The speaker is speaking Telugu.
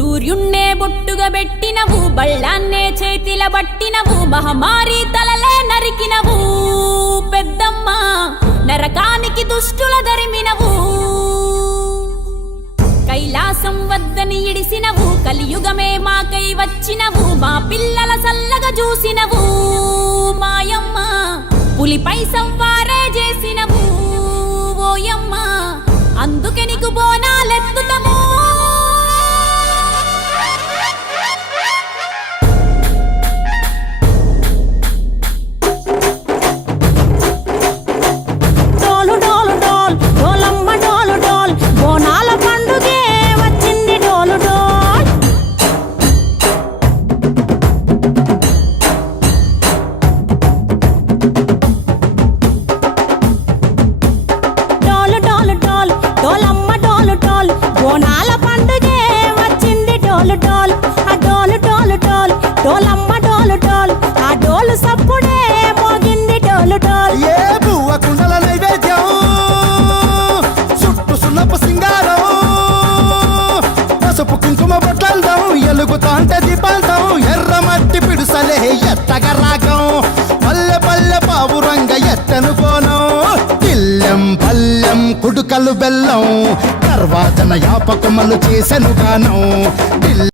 సూర్యున్నే బొట్టుగా పెట్టినవు, బళ్ళాన్నే చేతిల బట్టినవు, మహమారి తలలే నరికినవు పెద్దమ్మ, నరకానికి దుష్టుల దరిమినవు. కైలాసం వద్దని ఇడిసినవు, కలియుగమే మాకై వచ్చినవు, మా పిల్లల సల్లగా చూసినవు మాయమ్మ, పులిపై సంవారే చేసినవు ఓయమ్మ, అందుకే నీకు బోనాలెత్తుతము. ఎలుగుతాంటే దీపాలతం ఎర్రమట్టి పిడుసలే ఎత్తగా రాగం, పల్లె పల్లె పావురంగ ఎత్తను కోనం, తిల్లెం పల్లెం కుడుకలు బెల్లం, తర్వాతన యాపకమలు చేసెను గానం.